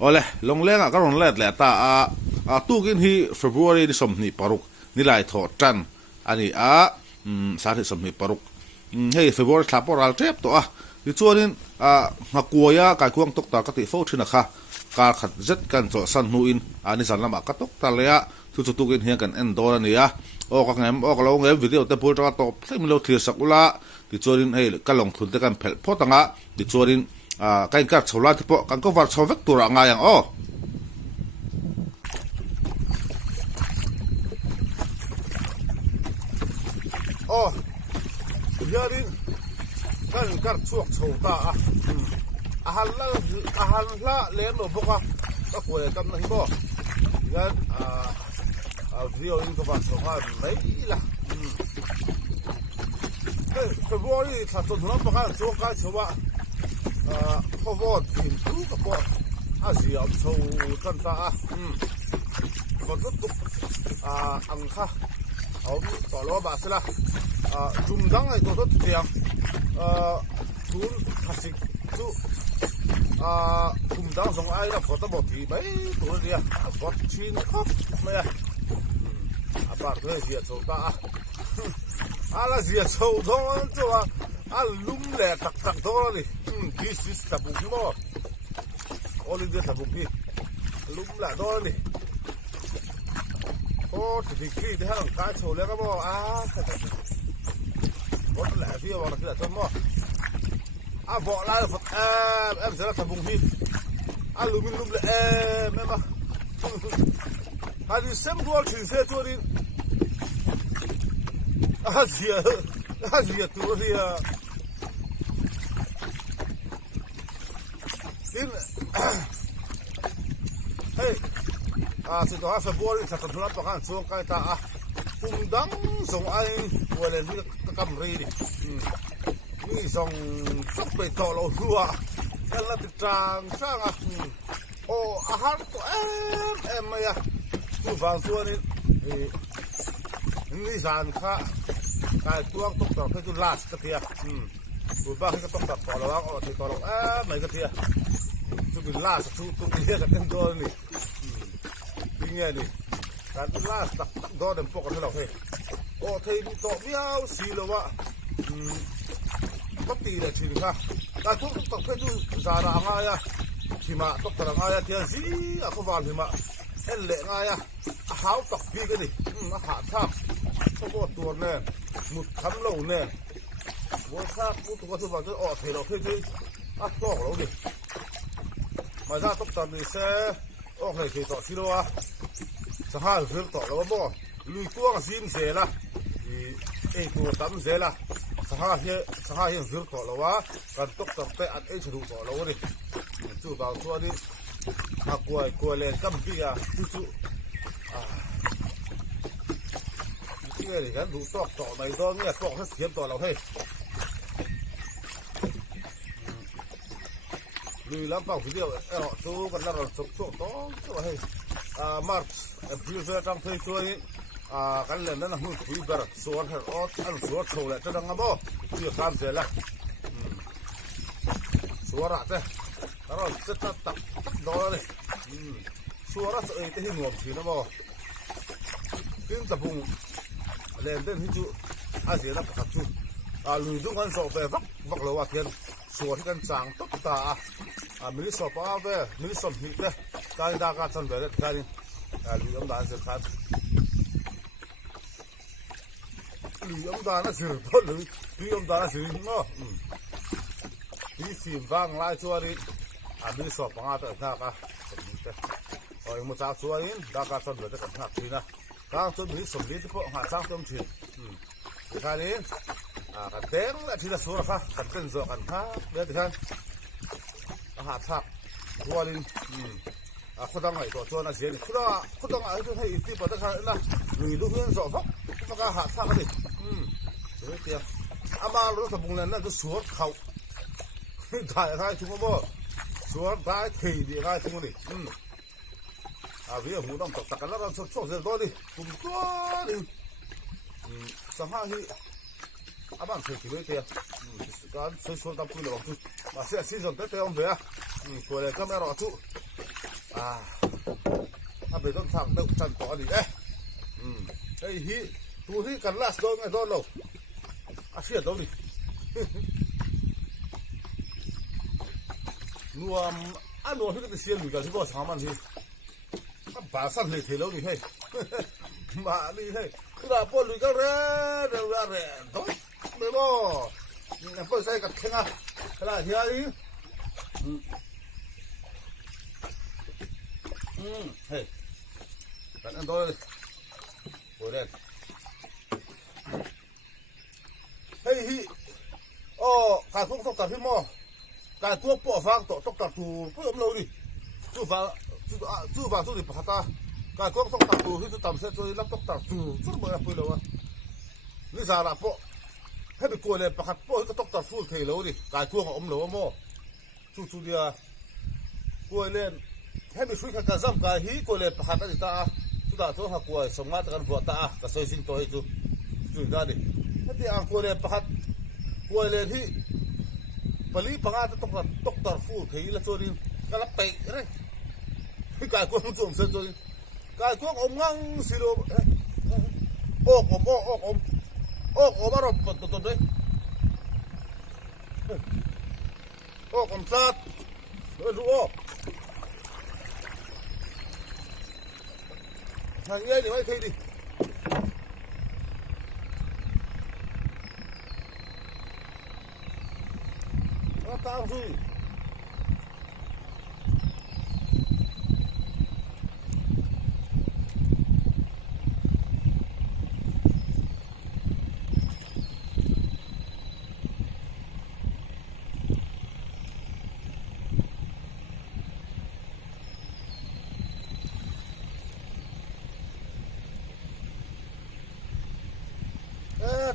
ole long lenga ka ron let le ta a tu kin hi February ni som ni paruk ni lai tho tan ani sa thi som ni paruk hei February thaporal trep to ni chuanin ngakuya ka kuang tok ta ka ti fo thina kha ka khat zet kan cho san nu in ani san lama ka tok ta le chu chu tukin hian kan en dor ani o ka ngem o ka lo ngem video te pul ta to thlem lo thir sakula ti chuanin hei ka long thun te kan phel photanga ti chuanin kain ka chola ti po kan ko war chowek tura nga yang yarin kan kar chuak chota ahalla len lo boka ka ko tam na hibo yan video in ko ba so ha mai la February ta to no pa ka chuka chowa forward in tu ka po asia so kan ta ko tu ang kha au to lo ba sala zum dang ai to tiang tun khasik tu zum dang song ai la photo bo ti bai to dia bot chin khop ma ya apa ke dia so ta ala dia so don to lum le tak tak to ni this is tabu mo oli dia tabu ki lum la do ni degree de han ka cho le ka bo bot la fi wa la to mo bo la em se la tabu ki lum le ma hadi sem gol chin se to ni Asia tu dia hey si to ha February sa to pa kan so kai ta dang song ai wala ni ka kam ri ni song sok pe to lo hua kan la tang sang har to em ya tu vang tu ni san kha kai tuang tok tok pe tu las ka tia tu ba ka tok tok lo wa ti to lo mai ka tia tu bi las tu tia ka ten do ni nghe đi cái lá tắc đó đừng phục cái nào thế thấy tọt miao xì rồi vợ tóc tì là chìm ha cái thuốc tóc phải tu già ra ngay thì mà tóc ra ngay thì gì không vào thì mà hết lệ ngay háo tóc đi cái gì nó hạ tháp không có tuột nè một thấm lầu nè muốn khác muốn tu cái vào cái thấy nó thế to lắm đi mà ra tóc tầm thì sẽ này thì tọt xí đâu sa ha vil to lo bo lui tuang sim se la e tu tam se la sa ha he vil to lo wa kan tok tok te at e chru to lo ni chu ba chu ni ko le kam pi ya chu cái này kan du tok to mai do ni tok ha thiam to lo he lui lam pa video chu kan la ro chok chok to chu he March April sẽ trong thời chuối cái lần đó là muốn quý bờ xuống hết ăn xuống sầu lại cho đang ngắm chưa cam gì là xuống ra thế đó rất tắc đó này xuống ra rồi cái hình ngọc gì nó bò tiếng tập bùng lên đến hình chú gì là tập chú lùi dung ăn sầu về vắt lầu tiền xuống thì cần sáng tất cả mình sầu bao về mình sầu mít về cái đa cái chân về cái này lùi ông đàn sẽ khác lùi ông đàn nó xử tốt lùi ông đàn nó xử nó đi xìm vang lại chua đi mình sầu bao về cái rồi một trái chua đi đa cái chân về cái cần khác gì nè các chân mình sầu mít thì họ sang trong chuyện cái này cái tên là chỉ là số là khác cái tên rồi cái khác biết được không hạt thạc chua đi khoang này to cho nó dễ khoang ấy tôi thấy tí vào đó là người lúc hướng rõ vóc nó cả hạt thạc đi đấy tiền mà lúc tập bùng lên nó cứ xuống khẩu đại chúng có xuống đại thì đi đại chúng đi bây giờ muốn đâm tạc cái nó sốt rồi đó đi cùng to đi sáng hai thì bạn thấy cái tiền cái số số tập trung được mà sẽ season tới ông về của này camera chú ถ้าไปต้นทางเด็กจันต่อดีไอ้ฮีตัวที่กันลาสโดนไงโดนเราอาเซียนตรงนี้นัวอันนัวที่ก็จะเสียหรือกันที่บ่สามันที่ก็ป่าสั่นเลยเทแล้วนี่ให้มานี่ให้คือว่าปนลุยก็เร่เร่เร่ต้องไม่บ่นี่ปนใส่กับแข็งอ่ะขนาดที่นี่เฮ้ยกันอันโดนโอ้เด่นเฮ้ยฮีอ๋อการพวกตกตัดพี่หม้อการพวกปอฟังตกตัดตูพวกเราดิจู่ฟังจู่ดิปะตาการพวกตกตัดตูที่จะทำเสร็จจะรับตกตัดตูจู่เมื่อไหร่เราวะนี่สาระปอให้ไปกลัวเลยปะขัดปอที่ตกตัดฟูเทเราดิการพวกอมเราหม้อจู่เดียกลัวเล่นให้ไปช่วยกันซ้ำกันฮีกลัวเลยปะขัดอะไรตาจู่ตาตัวหักกลัวสมัติกันหัวตาก็ใส่สิ่งตัวให้จู่ได้ดิให้ที่อ่างกลัวเลยปะขัดกลัวเลยที่ปลีปังอาตกตัดฟูเทละตัวนี้ก็รับไปเลยการพวกมันจุ่มเสร็จตัวนี้การพวกอมงังสิโลโอ้อมอารมณ์ตัวด้วยโอ้อมสัตว์ดูโอ้ทางนี้นี่ไม่เคยดิตามสิ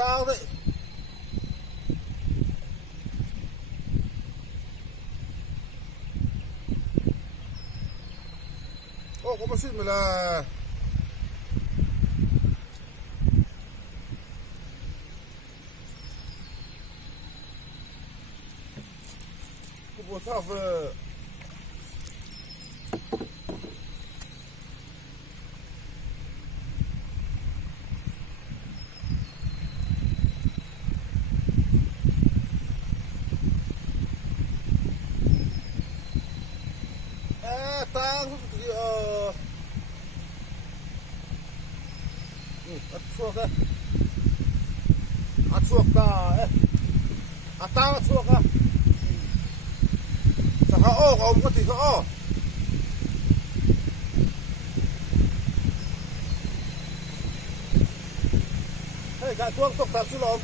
ตามเลยโอ้ก็มาชิมเลยกูปวดท้องAtsuk ta atang atsuk ka saka om ko ti so hey ka tuang tok ta sulom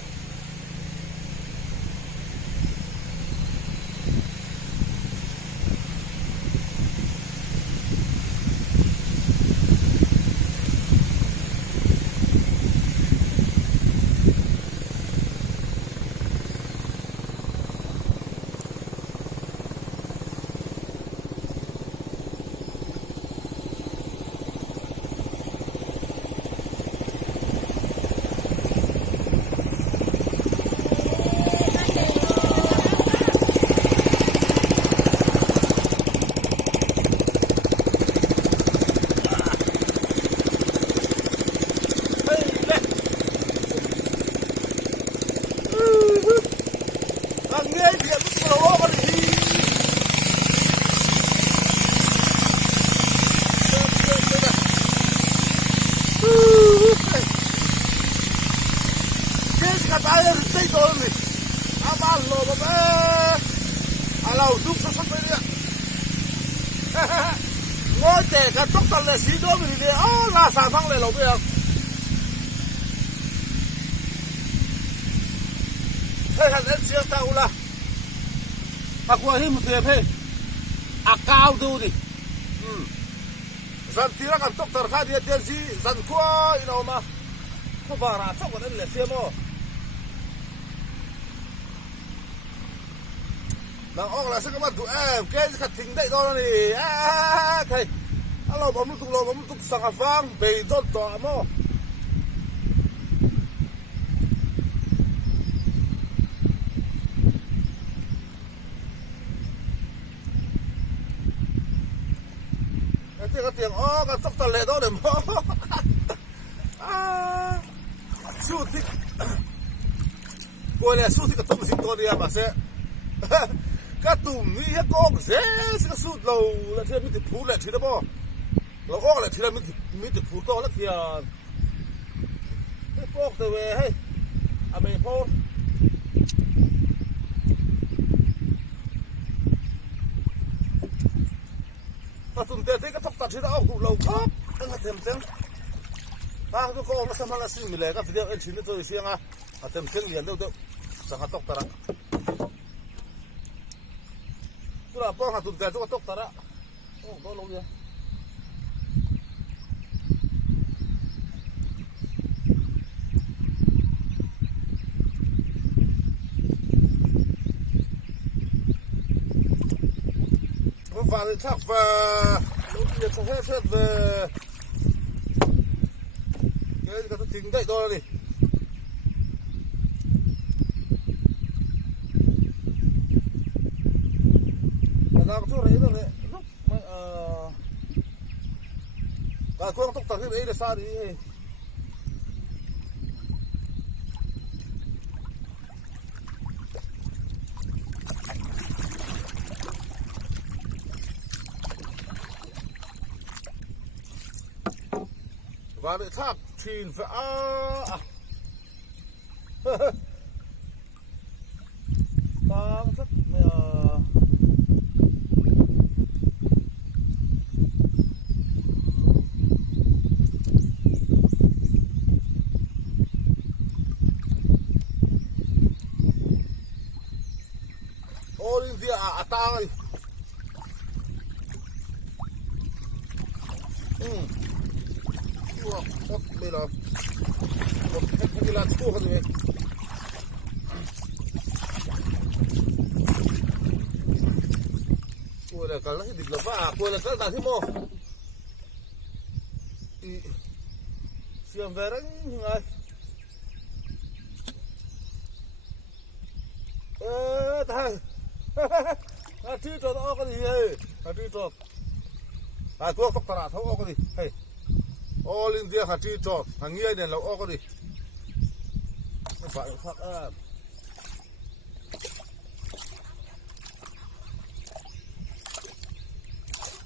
กันตกตันเลยสีโดมนี่เนี่ยลาสาพังเลยเราไปอ่ะเฮ้ยท่านเสียตาอุละปักหัวให้มันเทียบให้อากาวดูดิสันทีละกันตกตันข้าเดียดซีสันขั้วอีน้องมาข้าวบาราชอบกันนั่นแหละเสียโม่หลังออกแล้วซึ่งก็มาดูแกจะขัดทิ้งได้ตอนนี้ใครเราบอกมันตุกสังฟังไปต้นต่อมั้ง เตียงอ๋อก็ตกตะเลโดเด้อสู้ที่กูเลยสู้ที่กระตุ้มสิตัวเดียวมาเสกระตุ้มนี่ฮะก็เสียสิกระสู้เราแล้วที่มีแต่พูดแหละที่นั่นบ่เราออกแหละที่นั่นมีแต่พูดต่อแล้วที่ให้พวกตัวเว้ให้อเมริกากระตุ้มเตะที่กระตุ้มตัดที่เราออกเราครับตั้งแต่เต็มถ้าทุกคนมาสมัครสิ่งมีเลยก็ฟิเดียเอ็นชิ้นนี้ตัวเสียงเต็มเรียนเดี๋ยวสังหารตกตระตัวป้องหาตุ่มแต่ตัวตกตระโอ้โดนลงเยอะผมฟังเลยชักฟ้าลูกเยอะชักเช็ดเลยเกิดก็ถึงได้ตัวเลยเราช่วยอะไรเลยลูกไม่การควงตกตัดที่ไหนได้ซาดีว่าได้ทักชีนฟ้าบางสักไม่dia atang wah hot bela hot kekila tu kan ni kuala kalau di laba kuala kalau tak simo siam verang ngai tahanที่จอดออกกันดิเฮ้ยที่จอดตัวตกตลาดเขาออกกันดิเฮ้ยโอ้ลินเดียที่จอดทางเงี้ยเนี่ยเราออกกันดิไม่ฝ่ายพัก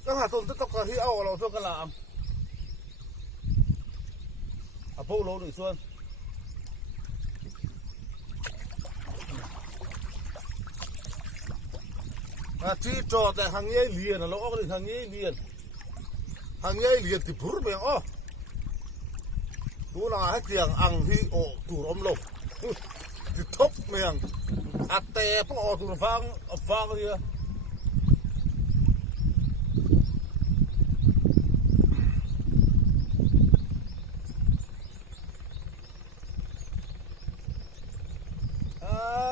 ก็หาต้นตกกันที่เอาเราตัวกันลามอ่ะพวกเราดิส่วนที่จอดแต่ทางเงี้ยเลียนเราออกเลยทางเงี้ยเลียนที่พูดไปอ๋อตัวน่าให้เตียงอังที่โอ้ตัวอมลงที่ทบเมียงอัดแต่พวกตัวฟังเลย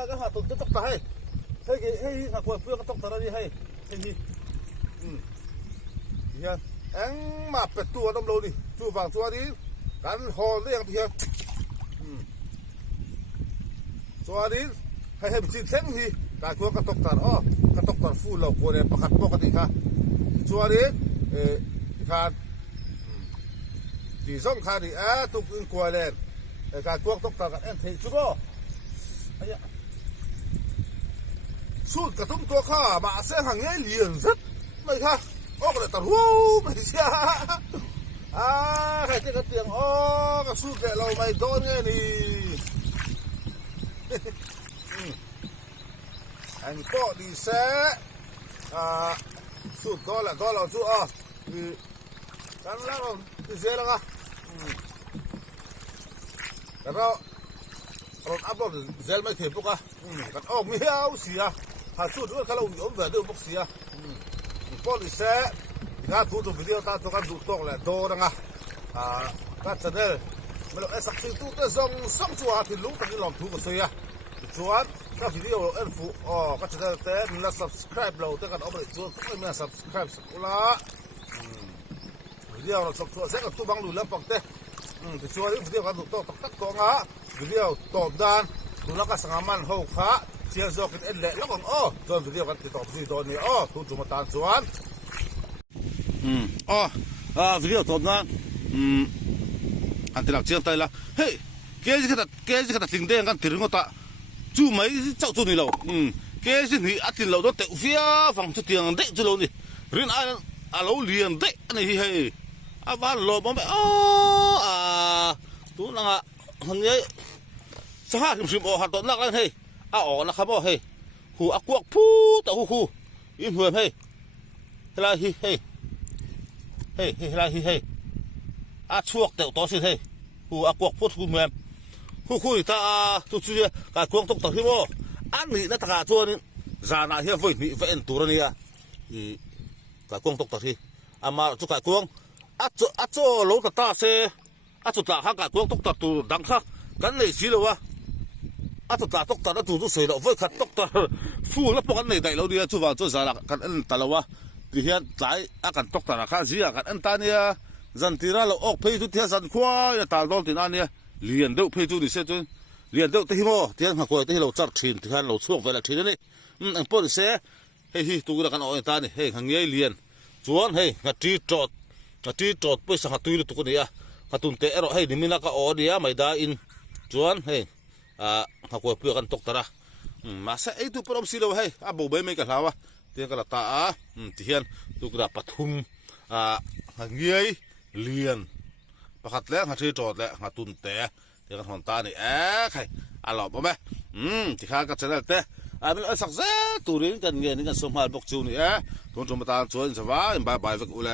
ก็หาตุ่นจะตกตาให้ถ้าควรเพื่อนก็ต้องทำอะไรให้นี่เฮียเอ็งมาเป็ดตัวน้ำโลดิจู่ฝั่งตัวนี้กันหอเรียกเฮียตัวนี้ให้เป็นสิ่งเส้นทีการควรก็ต้องตัดก็ต้องตัดฟูเราควรเนี่ยประคับปกติค่ะตัวนี้การที่สองขาดีตุกอึ้งกลัวเลยการควรต้องตัดกันเอ็นทีจุ๊บสูดกระตุ้มตัวข้ามาเส้นหางเงี้ยเหลี่ยมสักไม่ค่ะออกเลยตัดหูไม่ใช่ใครจะกระเตียงก็สูดแกเราไม่โดนไงนี่อันก็ดีแซ่สูดก็เราสูดคือกันแล้วดีแซ่แล้วก็แล้วเราอัพโหลดเซลไม่เข็มปุ๊กกันออกไม่เอาเสียหาสูตรด้วยเขาเราอยู่แบบเดิมปุ๊กเสียพอดีแซ่ถ้าดูตัววิดีโอตาตัวกันดูตกแหละโดนนะก็จะเนี่ยไม่รู้สักสิ่งตัวจะส่งชัวร์ที่ลุงตั้งที่ลองถูกก็เสียชัวร์ก็วิดีโอเอ็นฟูก็จะได้แต่มีละ subscribe เราแต่กันเอาไปชัวร์ไม่มี subscribe สักละวิดีโอเราชัวร์เสร็จก็ตัวบังดูแล้วปักเต้ชัวร์วิดีโอกันดูตกตักตัวงะวิดีโอตอบด้านดูแล้วก็สังมันหัวขาเชียร์โจกินเอ็นเละแล้วก็จนวิดีโอกันติดต่อที่ตอนนี้ทุกจุดมาตานส่วน วิดีโอตบนะอันที่หลักเชียงไต้ละเฮ้ยแกจะขัดสิ่งเดียกันถึงก็ตาจู่ไหมเจ้าจู่นี่เราแกจะหนีอัดที่เราต้องเตะฟิอาฟังทุกอย่างเด็กจู่เรานี่เรื่องอะไรเราเรียนเด็กนี่เฮ้ยบ้านเราบ้านแบบตัวนั่งหันยัยสหายสิมอหัดตอนนักแล้วเฮ้ยออกนะครับบ่เฮ้ยหูกวกพูแต่หูอิ่มเหื่อเฮ้ยอะไรเฮ้ยอะไรเฮ้ยช่วงเตะต่อสิเฮ้ยหูกวกพูดหูเมืองหูตาตุจุยการควงตกต่อที่บ่อันนี้นักตะการตัวนี้จานาเฮียไฟนี่ไฟอันตัวนี้การควงตกต่อที่มาจุการควงโจโลตตาเซจุตาหาการควงตกต่อตัวดังค่ะกันเลยสิเลยวะจุตาตกต่อแล้วตัวเสียแล้วไฟขัดตกต่อฟูแล้วพวกกันเลยได้เราเดียจุว่าจุจานากันอันตะละวะที่เฮียหลายกันตกต่อราคาสิกันอันตาเนี่ยจันทีเราออกเพย์จุดที่จันควายตาโดนที่นั่นเนี่ยเรียนเด็กเพย์จุดนี่เสียจนเรียนเด็กที่โม่ที่หักคอยที่เราจัดทีมที่เราช่วงเวลาทีนี้อันพอดีเสียเฮ้ยตัวกันเอาอันตานี่เฮ้ยหังเงี้ยเรียนจวนเฮ้ยงัดจีจอดไปสักตัวตัวคนนี้ขัดตุนเตะเราเฮ้ยนี่มีนักออเดียไม่ได้อินจวนเฮ้ยหักคอยเพื่อกันตกตามาเสียไอ้ตัวพร้อมสิเราเฮ้ยบุบไม่กันแล้ววะที่กันละตาที่เฮียนตัวกระปฐุมหังเงี้ยเรียนประคัดแล้วหาชื่อจอดแล้วหาตุนแต่เดี๋ยวกันหอนตานี่ใครหลอบไหมที่ข้าก็จะได้แต่ไม่เอาสักเซ่ตัวนี้กันเงี้ยนี่กันสมหารบกจูนี่ตุนจมตาชวนสบายบายบายฟักอุเล